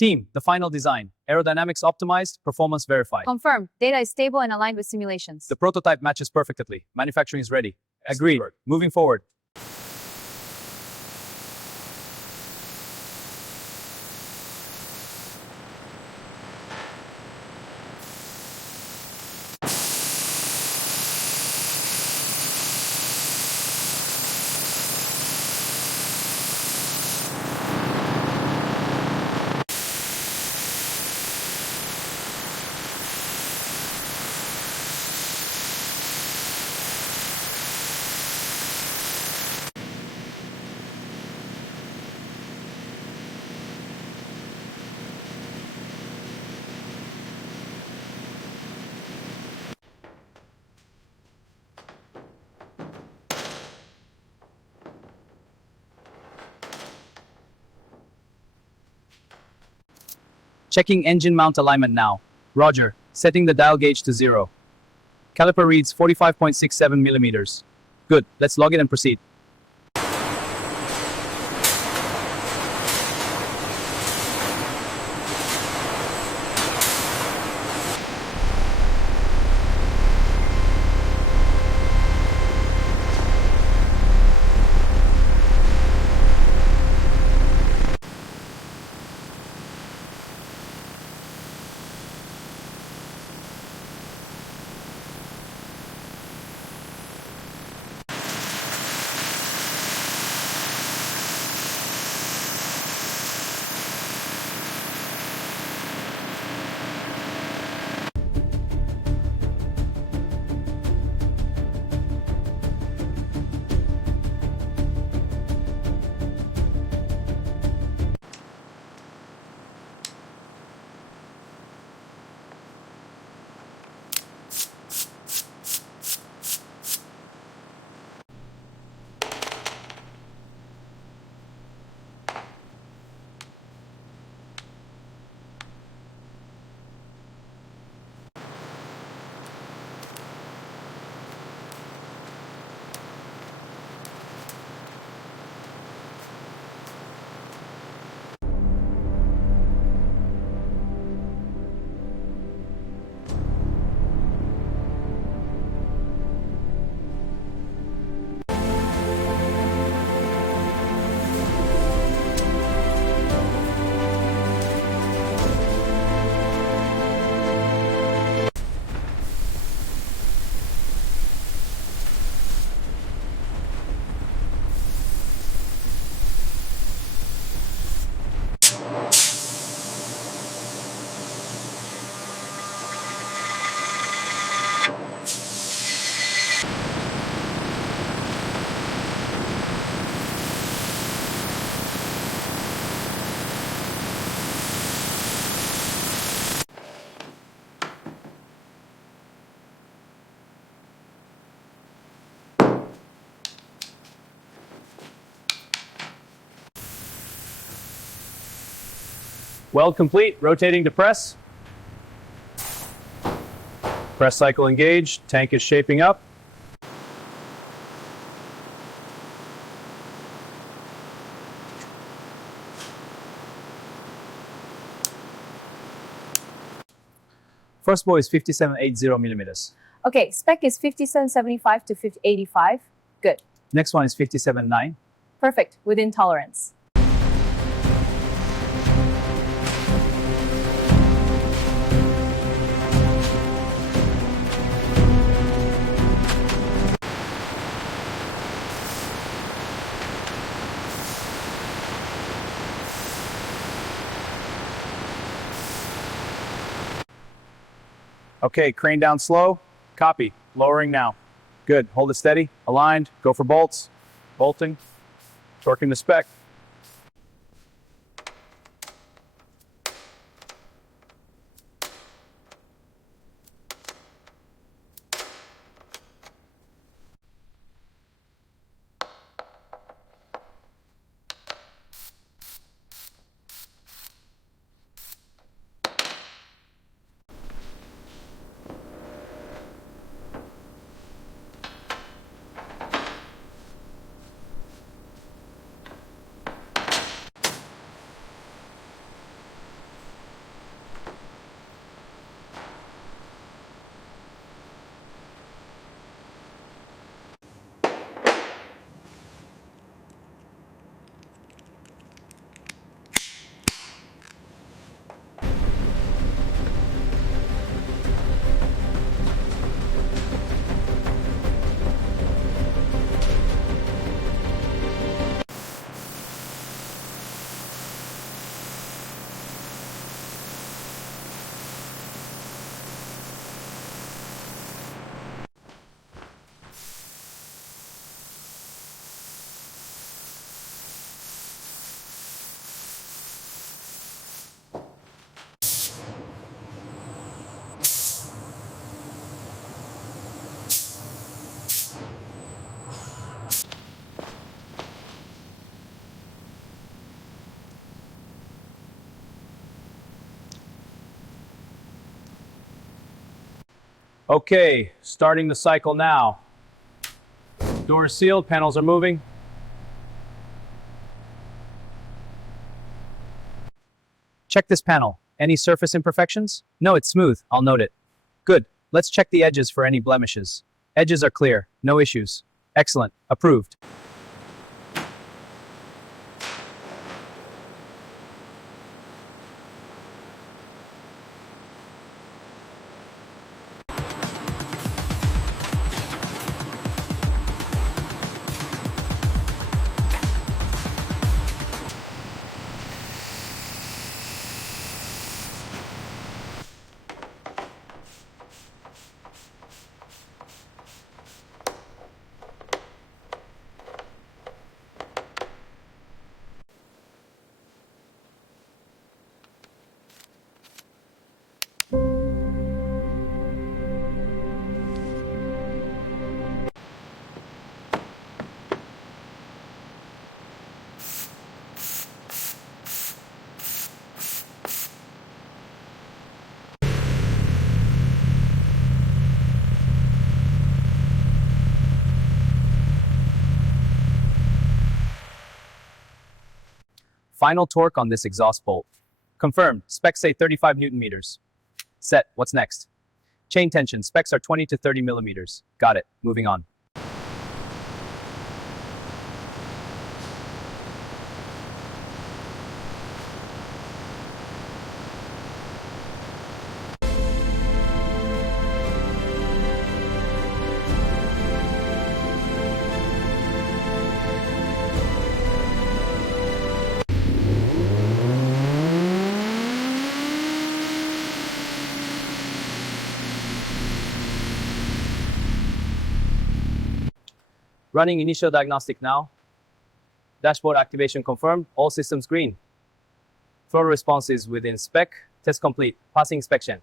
Team, the final design. Aerodynamics optimized, performance verified. Confirmed. Data is stable and aligned with simulations. The prototype matches perfectly. Manufacturing is ready. Agreed. Moving forward. Checking engine mount alignment now. Roger. Setting the dial gauge to 0. Caliper reads 45.67 millimeters. Good. Let's log it and proceed. Weld complete. Rotating to press. Press cycle engaged. Tank is shaping up. First bore is 5780 millimeters. Okay, spec is 5775 to 5085. Good. Next one is 579. Perfect. Within tolerance. Okay, crane down slow. Copy. Lowering now. Good. Hold it steady. Aligned. Go for bolts. Bolting. Torquing the spec. Okay, starting the cycle now. Doors sealed, panels are moving. Check this panel. Any surface imperfections? No, it's smooth. I'll note it. Good. Let's check the edges for any blemishes. Edges are clear. No issues. Excellent. Approved. Final torque on this exhaust bolt. Confirmed. Specs say 35 Newton meters. Set. What's next? Chain tension. Specs are 20 to 30 millimeters. Got it. Moving on. Running initial diagnostic now. Dashboard activation confirmed. All systems green. Throttle response is within spec. Test complete. Passing inspection.